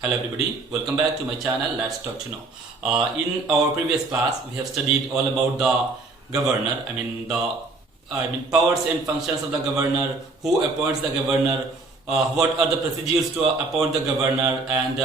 Hello everybody, welcome back to my channel. Let's talk to know. In our previous class, we have studied all about the governor. Powers and functions of the governor, who appoints the governor, what are the procedures to appoint the governor, and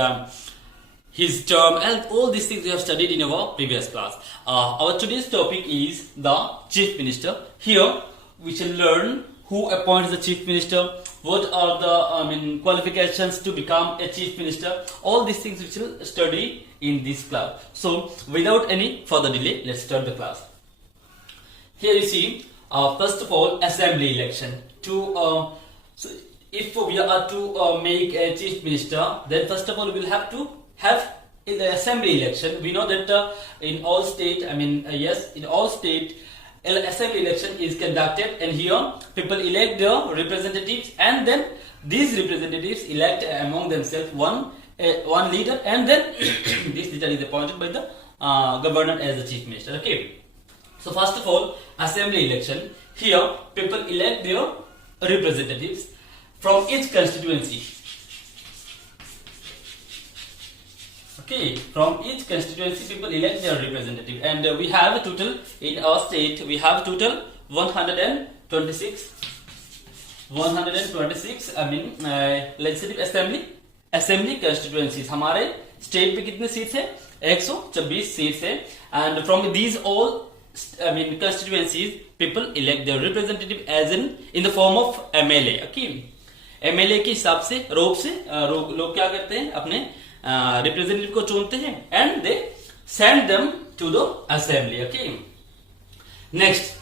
his term, and all these things we have studied in our previous class. Our today's topic is the chief minister. Here we shall learn who appoints the chief minister, what are the qualifications to become a chief minister. All these things we shall study in this class. So without any further delay, let's start the class. Here you see, first of all, assembly election. So if we are to make a chief minister, then first of all we will have to have in the assembly election. We know that in all state, in all state, assembly election is conducted, and here people elect their representatives, and then these representatives elect among themselves one leader, and then this leader is appointed by the governor as the chief minister. Okay. So first of all, assembly election. Here people elect their representatives from each constituency. Okay, from each constituency people elect their representative, and we have a total in our state. We have total 126 legislative assembly constituencies. हमारे state पे कितने seats है? 126 seats है, and from these all constituencies people elect their representative as in the form of MLA. Okay, MLA के हिसाब से रोप से लोग क्या करते हैं, अपने representative को चुनते हैं, and they send them to the assembly. Okay. Next,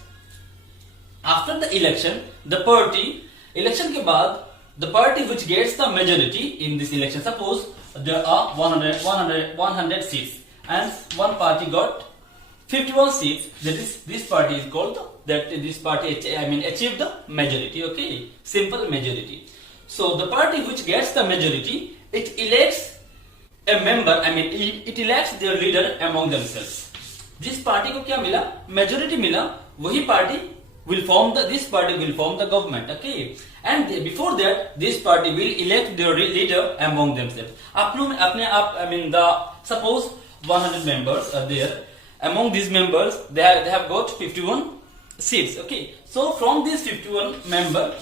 after the election, the party election के बाद the party which gets the majority in this election. Suppose there are 100 seats, and one party got 51 seats. That is, this party is called this party achieved the majority. Okay, simple majority. So the party which gets the majority, it elects a member, it elects their leader among themselves. जिस party को क्या मिला, majority मिला, वही party will form the government. Okay, and before that this party will elect their leader among themselves. Suppose 100 members are there. Among these members, they have got 51 seats. Okay, so from these 51 members,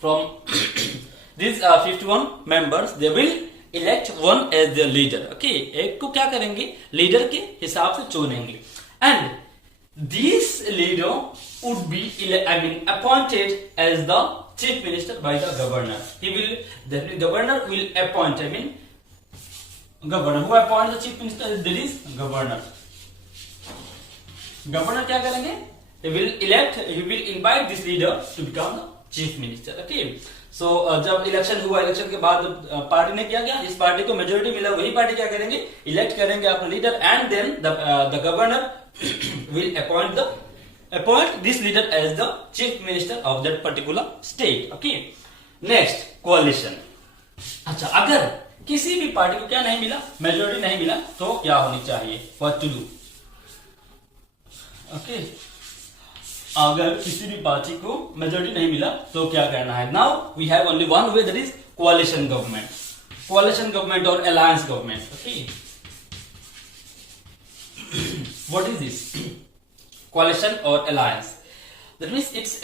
from these 51 members, they will elect one as their leader. Okay, एक को क्या करेंगे, leader के हिसाब से चुनेंगे, and this leader would be appointed as the chief minister by the governor. The governor will appoint. Governor who appoints the chief minister, that is governor. Governor क्या करेंगे? He will invite this leader to become the chief minister. Okay. So जब election हुआ, election के बाद party ने क्या किया, इस पार्टी को मेजोरिटी मिला, वही पार्टी क्या करेंगे, इलेक्ट करेंगे अपना leader, and then the governor will appoint this leader as the chief minister of that particular state. Okay. Next, coalition. अच्छा, अगर किसी भी पार्टी को क्या नहीं मिला, मेजोरिटी नहीं मिला, तो क्या होनी चाहिए, what to do? Okay. अगर किसी भी पार्टी को मेजोरिटी नहीं मिला तो क्या करना है? Now we have only one way, that is coalition government or alliance government. Okay. What is this? Coalition or alliance? That means it's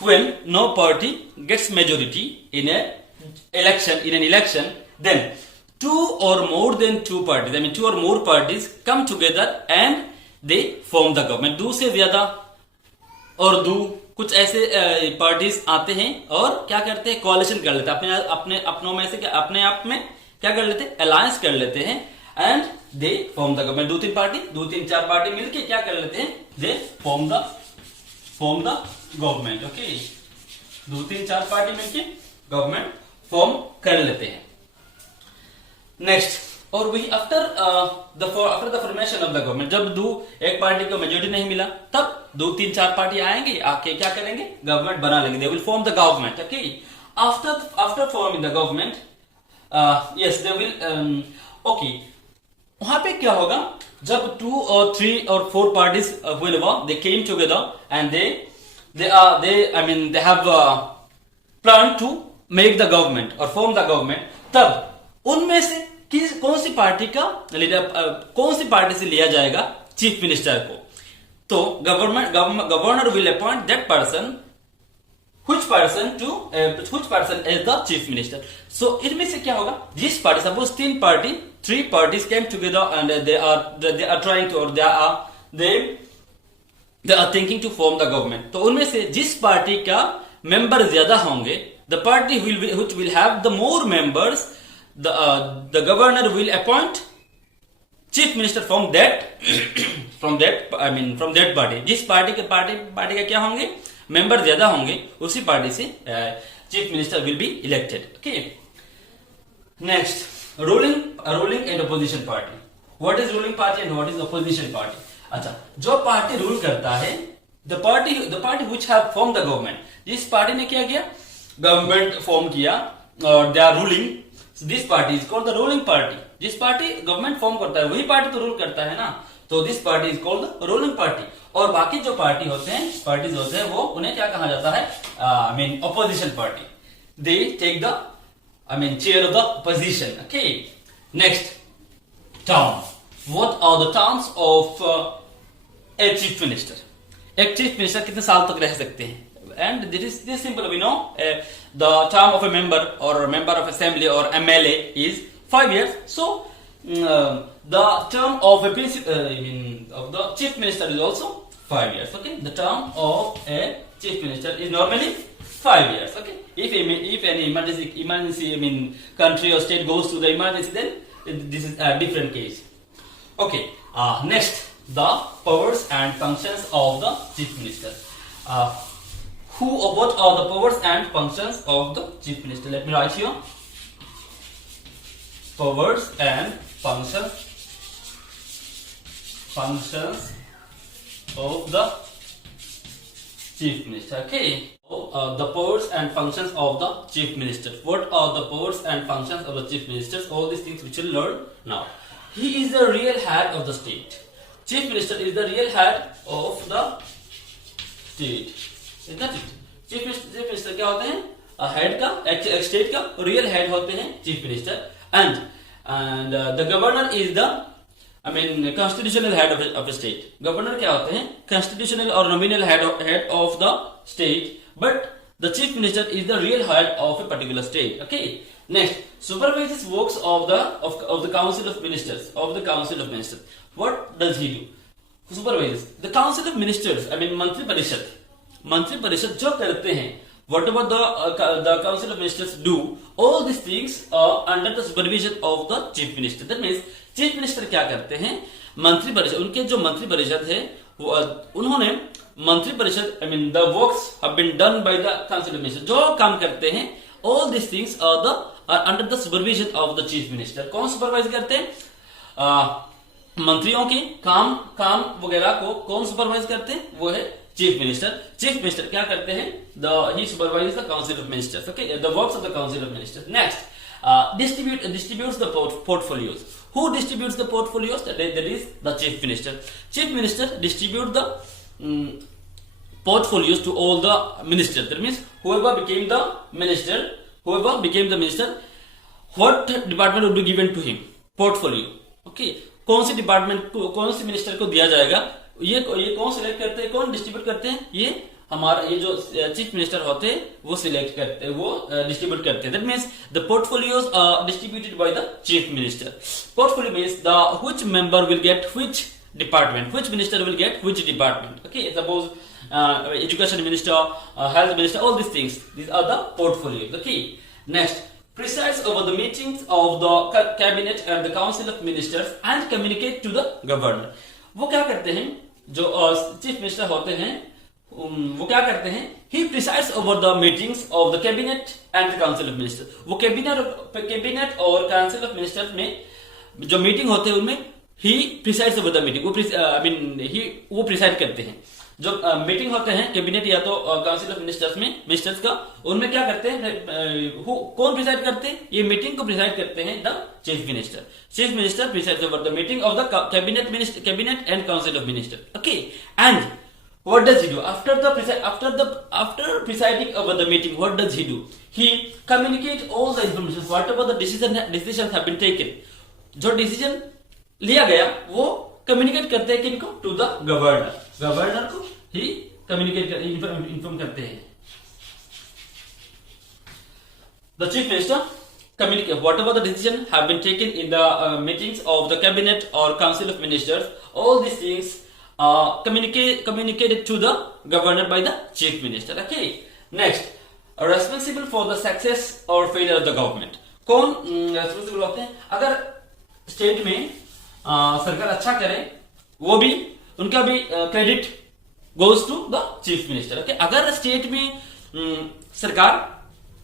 when no party gets majority in an election, then two or more parties come together and they form the government. दो से ज्यादा और कुछ ऐसे parties आते हैं और क्या करते हैं, कोalition कर लेते हैं, अपनों में से अपने आप में क्या कर लेते हैं, अलायंस कर लेते हैं, and they form the government. दो तीन चार पार्टी मिलके क्या कर लेते हैं, they form the government. Okay, दो तीन चार पार्टी मिलके गवर्नमेंट फॉर्म कर लेते हैं. नेक्स्ट, और वही after the formation of the government, जब एक पार्टी को मेजोरिटी नहीं मिला, तब दो तीन चार पार्टी आएंगे, आके क्या करेंगे, गवर्नमेंट बना लेंगे. They will form the government. Okay, after forming the government, yes they will. Okay, वहां पे क्या होगा, जब 2 or 3 or 4 parties whenever they came together and they have planned to make the government और फॉर्म द गवर्नमेंट, तब उनमें से कौन सी पार्टी का लीडर, कौन सी पार्टी से लिया जाएगा चीफ मिनिस्टर को। तो governor will appoint that person which person is the chief minister. So इनमें से क्या होगा, जिस party, suppose three parties came together and they are trying to, or they are thinking to form the government. तो उनमें से जिस पार्टी का मेंबर ज्यादा होंगे, the party which will have the more members, the governor will appoint chief minister from that party. जिस पार्टी का क्या होंगे, मेंबर ज्यादा होंगे, उसी पार्टी से chief minister will be elected. Okay, next ruling and opposition party. What is ruling party and what is opposition party. अच्छा, जो पार्टी रूल करता है, the party which have form the government, जिस पार्टी ने क्या किया, गवर्नमेंट फॉर्म किया और they are ruling, this party is called the ruling party. जिस पार्टी गवर्नमेंट फॉर्म करता है वही पार्टी तो रूल करता है ना, तो this party is called the ruling party. और बाकी जो पार्टीज होते हैं वो उन्हें क्या कहा जाता है, opposition party. They take the chair of the position. Okay, next, term. What are the terms of a chief minister. एक चीफ मिनिस्टर कितने साल तक रह सकते हैं, and this simple, we know the term of a member of assembly और MLA is 5 years. So the term of the chief minister is also 5 years. Okay, the term of a chief minister is normally 5 years. Okay, if any emergency country or state goes to the emergency, then this is a different case. Okay, next, the powers and functions of the chief minister. What are the powers and functions of the chief minister? Let me write here. Powers and functions of the chief minister. Okay, the powers and functions of the chief minister. What are the powers and functions of the chief minister? All these things which we'll learn now. He is the real head of the state. Chief minister is the real head of the state. Isn't that it? Chief minister क्या होते हैं, head का, एक state का real head होते हैं chief minister. And the governor is the constitutional head of a state. Governor क्या होते हैं, constitutional or nominal head of the state, but the chief minister is the real head of a particular state. Okay, next, supervises works of the council of ministers. What does he do? Supervises the council of ministers, मंत्री परिषद जो करते हैं, whatever the council of ministers do, all these things are under the supervision of the chief minister. That means chief minister क्या करते हैं, मंत्री परिषद, उनके जो मंत्री परिषद है, उन्होंने मंत्री परिषद, the works have been done by the council of ministers, जो काम करते हैं, all these things are under the supervision of the chief minister. कौन सुपरवाइज करते हैं, मंत्रियों के काम वगैरह को कौन सुपरवाइज करते हैं, वो है चीफ मिनिस्टर क्या करते हैं, he supervises the council of ministers. Okay, the works of the council of ministers. Next, distributes the portfolios. Who distributes the portfolios? That is the chief minister. Chief minister distribute the portfolios to all the ministers. That means whoever became the minister, what department would be given to him? Portfolio. Okay, कौन सी department को, कौन सी minister को दिया जाएगा, ये कौन select करते हैं, कौन डिस्ट्रीब्यूट करते हैं, ये हमारा ये जो चीफ मिनिस्टर होते हैं वो सिलेक्ट करते हैं, वो डिस्ट्रीब्यूट करते हैं। That means the portfolios are distributed by the chief minister. Portfolio means the which member will get which department, which minister will get which department. Okay, suppose education minister, health minister, all this things, these are the portfolios. Okay, next, presides over the meetings of the cabinet and the council of ministers and communicate to the governor. वो क्या करते हैं, जो chief minister होते हैं वो क्या करते हैं, he presides over the meetings of the cabinet and the council of ministers. वो कैबिनेट और काउंसिल ऑफ मिनिस्टर्स में जो मीटिंग होते हैं उनमें he presides over the meeting, वो प्रिसाइड करते हैं। जो मीटिंग होते हैं कैबिनेट या तो काउंसिल ऑफ मिनिस्टर्स का, उनमें क्या करते हैं, कौन प्रिसाइड करते हैं, ये मीटिंग को प्रिसाइड करते हैं the chief minister presides over the meeting of the cabinet and council of minister. Okay, and what does he do after presiding over the meeting? What does he do? He communicate all the information, whatever the decisions have been taken. जो decision लिया गया वो communicate करते हैं किनको? To the governor को ही communicate inform करते हैं. The chief minister communicate whatever the decision have been taken in the meetings of the cabinet or council of ministers. All these things are communicated to the governor by the chief minister. Okay. Next, responsible for the success or failure of the government. कौन responsible होते हैं? अगर state में सरकार अच्छा करे, वो भी उनका भी credit goes to the chief minister. Okay. अगर स्टेट में सरकार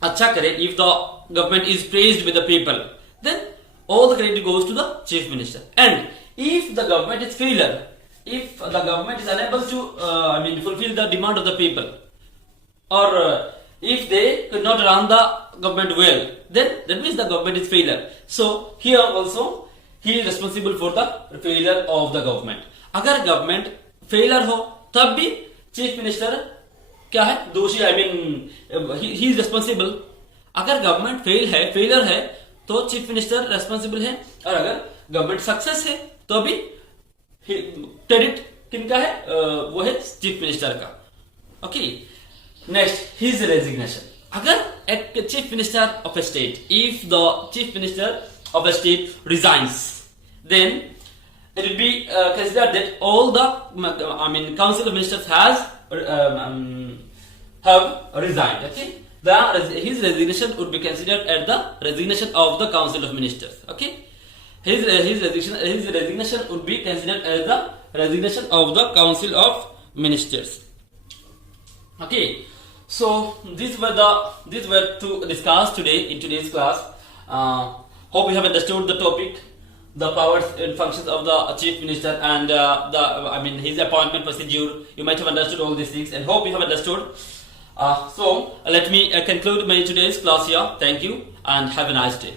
अच्छा करे, if the government is praised with the people, then all the credit goes to the chief minister. And if the government is failure, if the government is unable to fulfill the demand of the people, or if they could not run the government well, then that means the government is failure. So here also he is responsible for the failure of the government. अगर government failure हो तब भी chief minister क्या है? दोषी. He is responsible. अगर government failure है तो चीफ मिनिस्टर रेस्पॉन्सिबल है, और अगर गवर्नमेंट सक्सेस है तो अभी क्रेडिट किनका है? वो है चीफ मिनिस्टर का. ओके. Next, his resignation. अगर एक chief minister of a state, if the chief minister of a state resigns, then it will be considered that all the council of ministers have resigned. Okay, his resignation would be considered as the resignation of the council of ministers. Okay, his resignation would be considered as the resignation of the council of ministers. Okay, so these were to discuss today in today's class. Hope you have understood the topic, the powers and functions of the chief minister, and his appointment procedure. You might have understood all these things, and hope you have understood. So let me conclude my today's class here. Thank you and have a nice day.